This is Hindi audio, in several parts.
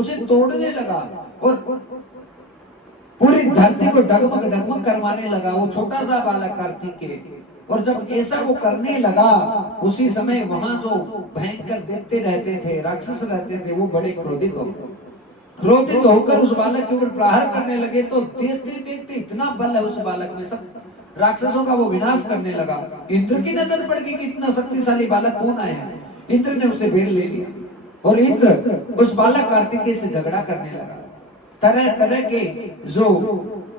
उसे तोड़ने लगा और पूरी धरती को डगमग डगमग करवाने लगा। वो छोटा सा बालक कार्तिकेय, और जब ऐसा वो करने लगा उसी समय वहां जो भयंकर देखते रहते थे, राक्षस रहते थे, वो बड़े क्रोधित हो गए। क्रोधित होकर उस बालक के ऊपर प्रहार करने लगे। तो देखते देखते इतना बल है उस बालक में, सब राक्षसों का वो विनाश करने लगा। इंद्र की नजर पड़ गई कि इतना शक्तिशाली बालक कौन आया है। इंद्र ने उसे बेर ले लिया और इंद्र उस बालक कार्तिकेय से झगड़ा करने लगा। तरह तरह के जो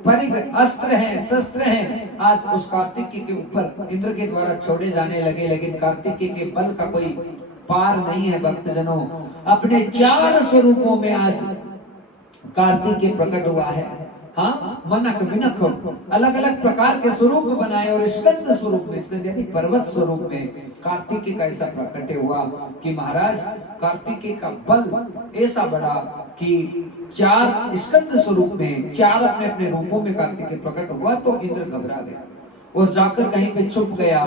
परिघ अस्त्र हैं, शस्त्र हैं, आज उस कार्तिकेय के ऊपर इंद्र के द्वारा छोड़े जाने लगे। लेकिन कार्तिकेय के बल का कोई पार नहीं है। भक्तजनों, अपने 4 स्वरूपों में आज कार्तिकेय प्रकट हुआ है। हाँ, मनक विनक अलग अलग प्रकार के स्वरूप बनाए और स्कंद स्वरूप में, स्कंद यानी पर्वत स्वरूप में कार्तिकेय का ऐसा प्रकट हुआ कि महाराज कार्तिकेय का बल ऐसा बड़ा कि 4 स्कंद स्वरूप में, 4 अपने अपने रूपों में कार्तिकेय प्रकट हुआ। तो इंद्र घबरा गया और जाकर कहीं पे छुप गया।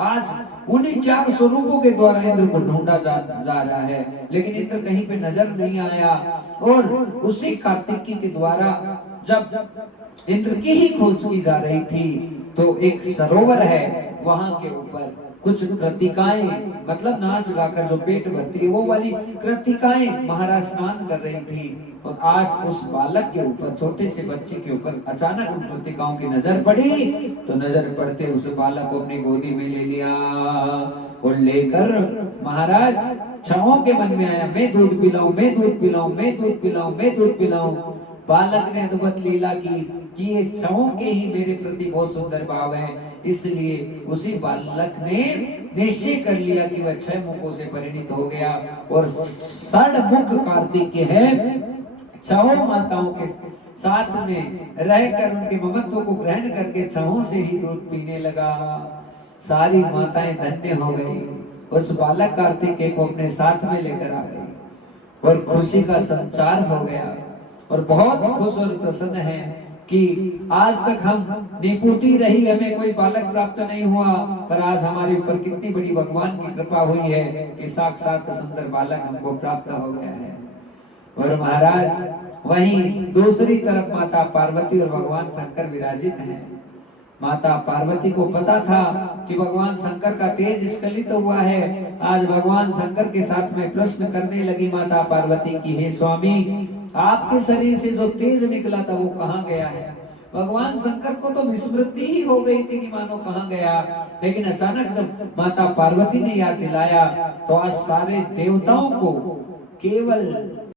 आज उन्हीं 4 स्वरूपों के द्वारा इंद्र को ढूंढा जा रहा है, लेकिन इंद्र कहीं पे नजर नहीं आया। और उसी कार्तिकेय के द्वारा जब इंद्र की ही खोज की जा रही थी तो एक सरोवर है, वहां के ऊपर कुछ कृतिकाएं, मतलब नाच गाकर जो पेट भरती है वो वाली कृतिकाएं महाराज स्नान कर रही थी। और आज उस बालक के ऊपर, छोटे से बच्चे के ऊपर अचानक उन कृतिकाओं की नजर पड़ी। तो नजर पड़ते उस बालक को अपनी गोदी में ले लिया और लेकर महाराज छाओं के मन में आया, मैं दूध पिलाऊं, मैं दूध पिलाऊं, मैं दूध पिलाऊं, मैं दूध पिलाऊं। बालक ने अद्भुत लीला की कि ये छाओं के ही मेरे प्रति बहुत सुंदर भाव है। इसलिए उसी बालक ने निश्चय कर लिया कि वह 6 मुखों से परिणित हो गया और 6 मुख कार्तिकेय है। 6 माताओं के साथ में रहकर उनके ममत्व को ग्रहण करके 6 से ही दूध पीने लगा। सारी माताएं धन्य हो गई, उस बालक कार्तिकेय को अपने साथ में लेकर आ गई और खुशी का संचार हो गया। और बहुत खुश और प्रसन्न है कि आज तक हम निपुती रही, हमें कोई बालक प्राप्त नहीं हुआ, पर आज हमारे ऊपर कितनी बड़ी भगवान की कृपा हुई है कि साक्षात सुंदर बालक हमको प्राप्त हो गया है। और महाराज वहीं दूसरी तरफ माता पार्वती और भगवान शंकर विराजित हैं। माता पार्वती को पता था कि भगवान शंकर का तेज स्खलित हुआ है। आज भगवान शंकर के साथ में प्रश्न करने लगी माता पार्वती की, हे स्वामी, आपके शरीर से जो तेज निकला था वो कहाँ गया है। भगवान शंकर को तो विस्मृति ही हो गई थी कि मानो कहाँ गया। लेकिन अचानक जब माता पार्वती ने याद दिलाया तो आज सारे देवताओं को केवल